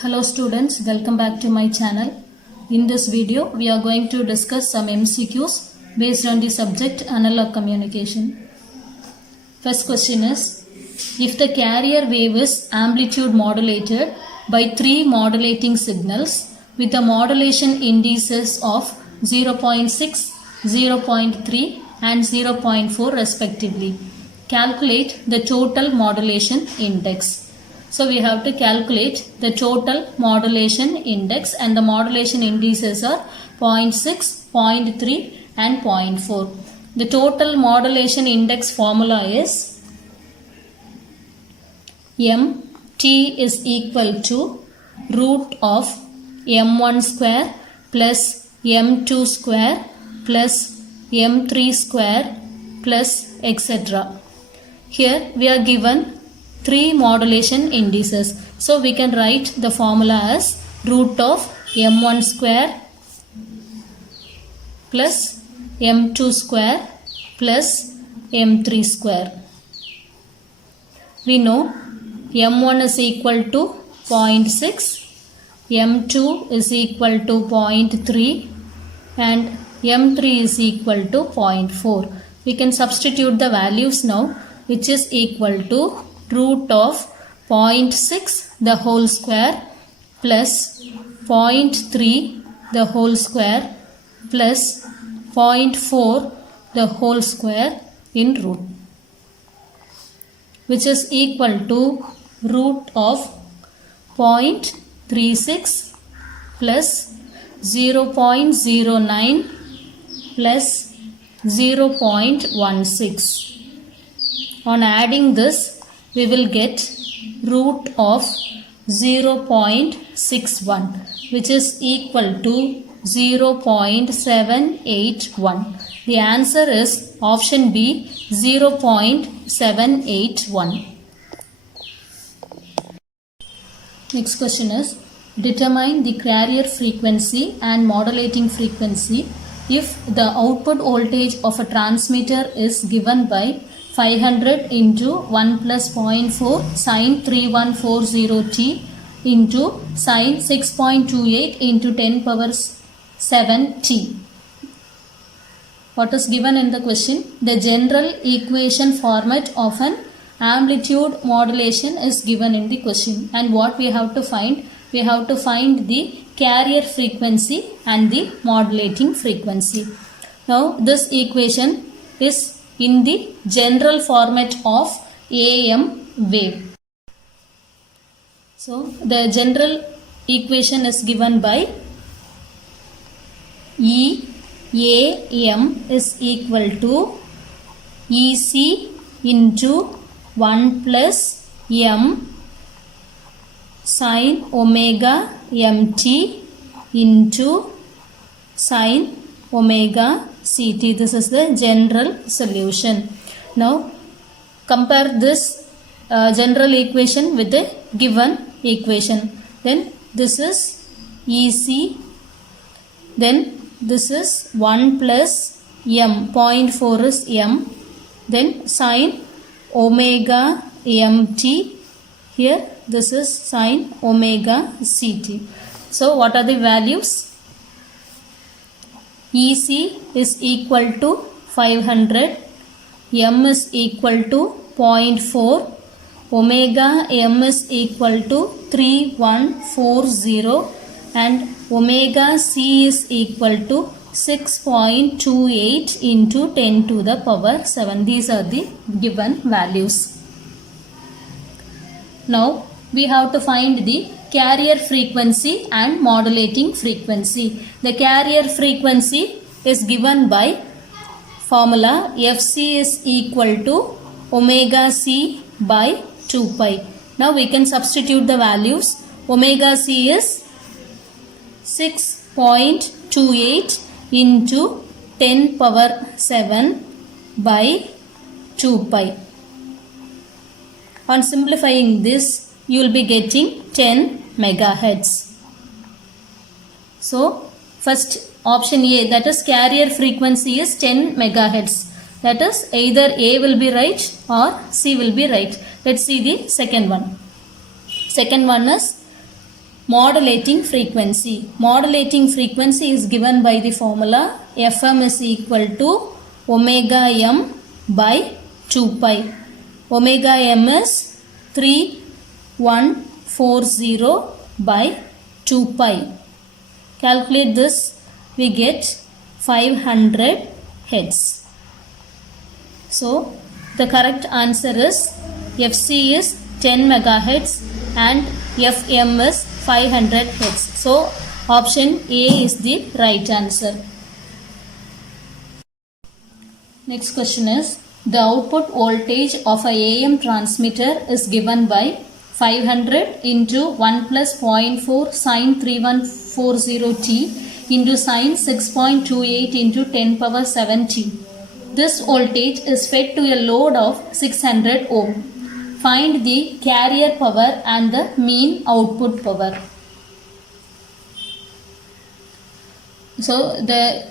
Hello students, welcome back to my channel. In this video, we are going to discuss some MCQs based on the subject analog communication. First question is, if the carrier wave is amplitude modulated by 3 modulating signals with the modulation indices of 0.6, 0.3 and 0.4 respectively, calculate the total modulation index. So we have to calculate the total modulation index, and the modulation indices are 0.6, 0.3 and 0.4. The total modulation index formula is MT is equal to root of M1 square plus M2 square plus M3 square plus etc. Here we are given 3 modulation indices. So we can write the formula as root of M1 square plus M2 square plus M3 square. We know M1 is equal to 0.6, M2 is equal to 0.3 and M3 is equal to 0.4. We can substitute the values now, which is equal to root of 0.6 the whole square plus 0.3 the whole square plus 0.4 the whole square in root, which is equal to root of 0.36 plus 0.09 plus 0.16. On adding this, we will get root of 0.61, which is equal to 0.781. The answer is option B, 0.781. Next question is, determine the carrier frequency and modulating frequency if the output voltage of a transmitter is given by 500 into 1 plus 0.4 sin 3140t into sin 6.28 into 10 power 7t. What is given in the question? The general equation format of an amplitude modulation is given in the question. And what we have to find? We have to find the carrier frequency and the modulating frequency. Now this equation is in the general format of AM wave. So the general equation is given by EAM is equal to EC into 1 plus M sin omega MT into sin omega CT. This is the general solution. Now compare this general equation with the given equation. Then this is EC. Then this is 1 plus M. 0.4 is M. Then sin omega MT. Here this is sin omega CT. So what are the values? EC is equal to 500, M is equal to 0.4, omega M is equal to 3140 and omega C is equal to 6.28 into 10 to the power 7. These are the given values. Now we have to find the carrier frequency and modulating frequency. The carrier frequency is given by formula Fc is equal to omega C by 2 pi. Now we can substitute the values. Omega C is 6.28 into 10 power 7 by 2 pi. On simplifying this, you will be getting 10 megahertz. So first option A, that is carrier frequency is 10 megahertz. That is either A will be right or C will be right. Let's see the second one. Second one is Modulating frequency. Modulating frequency is given by the formula Fm is equal to omega m by 2 pi. Omega m is 3140 by 2 pi. Calculate this, we get 500 Hz. So the correct answer is Fc is 10 megahertz and Fm is 500 Hz. So option A is the right answer. Next question is, the output voltage of a AM transmitter is given by 500 into 1 plus 0.4 sine 3140 t into sine 6.28 into 10 power 7 t. This voltage is fed to a load of 600 ohm. Find the carrier power and the mean output power. So the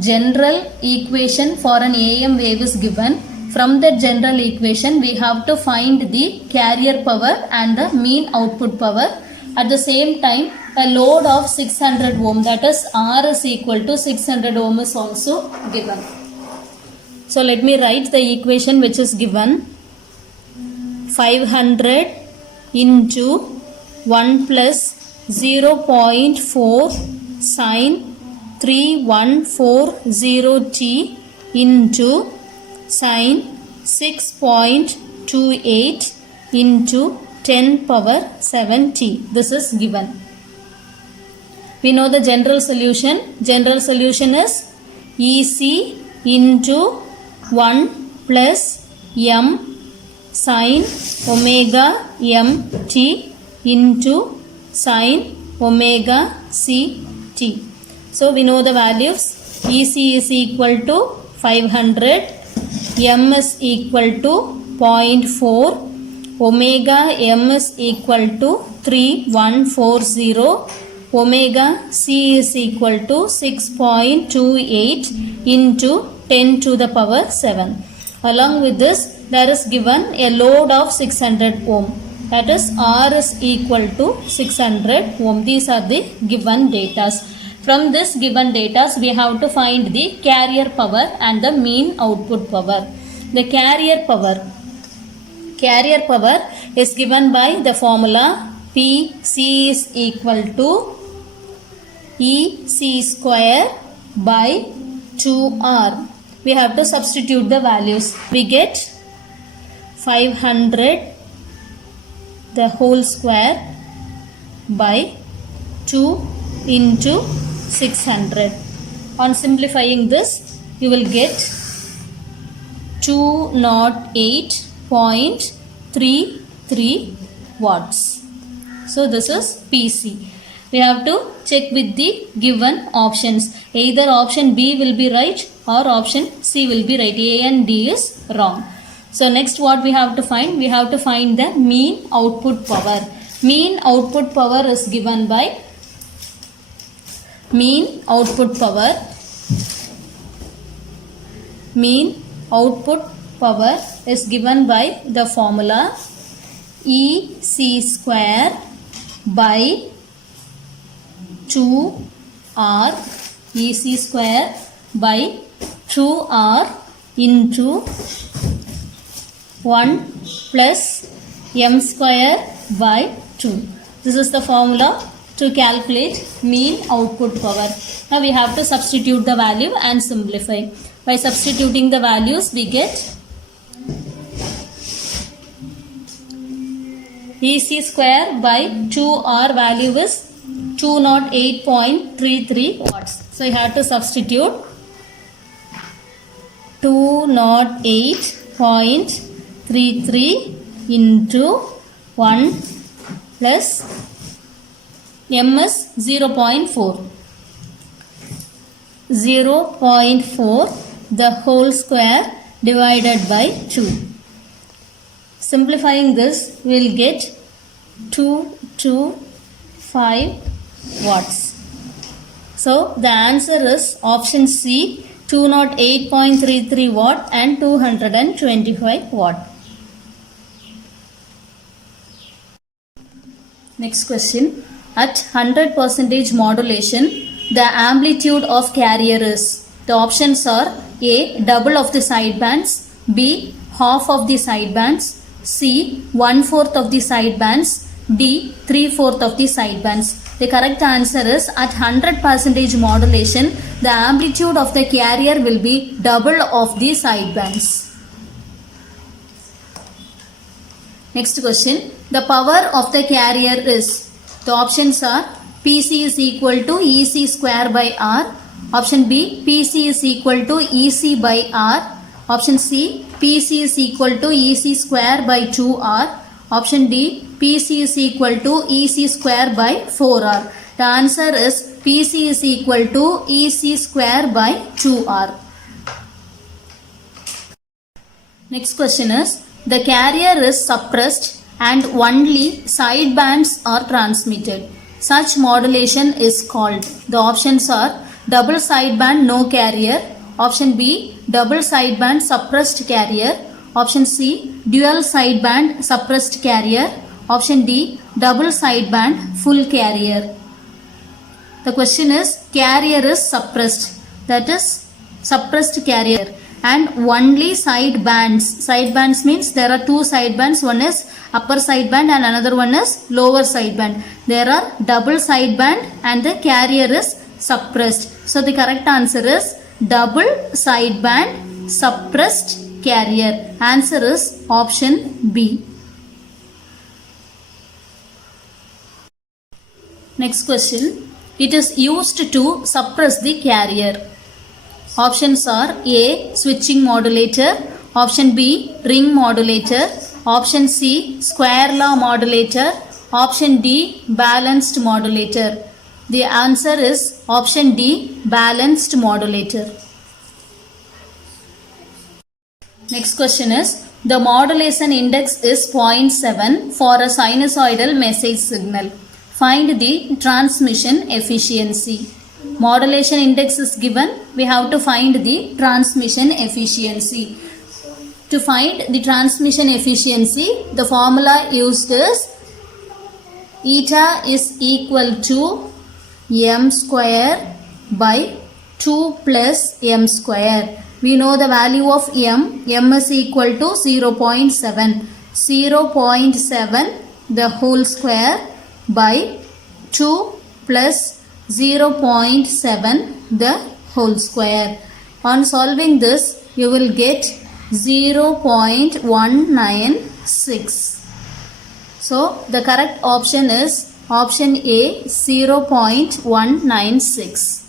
general equation for an AM wave is given. From that general equation, we have to find the carrier power and the mean output power. At the same time, a load of 600 ohm, that is R is equal to 600 ohm is also given. So let me write the equation which is given. 500 into 1 plus 0.4 sine 3140 t into sine 6.28 into 10 power 7 t. This is given. We know the general solution. General solution is EC into 1 plus m sine omega m t into sine omega c t. So we know the values. EC is equal to 500, m is equal to 0.4, omega m is equal to 3140, omega c is equal to 6.28 into 10 to the power 7. Along with this, there is given a load of 600 ohm. That is R is equal to 600 ohm. These are the given datas. From this given data, we have to find the carrier power and the mean output power. The carrier power is given by the formula PC is equal to EC square by 2R. We have to substitute the values. We get 500 the whole square by 2 into 600. On simplifying this, you will get 208.33 watts. So this is PC. We have to check with the given options. Either option B will be right or option C will be right. A and D is wrong. So next what we have to find? We have to find the mean output power. Mean output power is given by mean output power is given by the formula EC square by 2R, EC square by 2R into 1 plus m square by 2. This is the formula to calculate mean output power. Now we have to substitute the value and simplify. By substituting the values, we get EC square by 2R value is 208.33 watts. So you have to substitute 208.33 into 1 plus m is 0.4. 0.4 the whole square divided by 2. Simplifying this, we will get 225 watts. So the answer is option C, 208.33 watt and 225 watt. Next question. at 100% modulation, the amplitude of carrier is? The options are A. Double of the sidebands, B. Half of the sidebands, C. 1/4 of the sidebands, D. 3/4 of the sidebands. The correct answer is at 100% modulation, the amplitude of the carrier will be double of the sidebands. Next question. The power of the carrier is? The options are PC is equal to EC square by R. Option B. PC is equal to EC by R. Option C. PC is equal to EC square by 2R. Option D. PC is equal to EC square by 4R. The answer is PC is equal to EC square by 2R. Next question is, the carrier is suppressed and only sidebands are transmitted. Such modulation is called. The options are double sideband no carrier. Option B. Double sideband suppressed carrier. Option C. Dual sideband suppressed carrier. Option D. Double sideband full carrier. The question is, carrier is suppressed, that is suppressed carrier, and only sidebands. Sidebands means there are two sidebands, one is upper sideband and another one is lower sideband. There are double sideband and the carrier is suppressed. So the correct answer is double sideband suppressed carrier. Answer is option B. Next question. It is used to suppress the carrier. Options are A. Switching modulator. Option B. Ring modulator. Option C. Square law modulator. Option D. Balanced modulator. The answer is option D. Balanced modulator. Next question is, the modulation index is 0.7 for a sinusoidal message signal. Find the transmission efficiency. Modulation index is given. We have to find the transmission efficiency. To find the transmission efficiency, the formula used is eta is equal to m square by 2 plus m square. We know the value of m. M is equal to 0.7. 0.7 the whole square by 2 plus 0.7 the whole square. On solving this, you will get 0.196. So the correct option is option A, 0.196.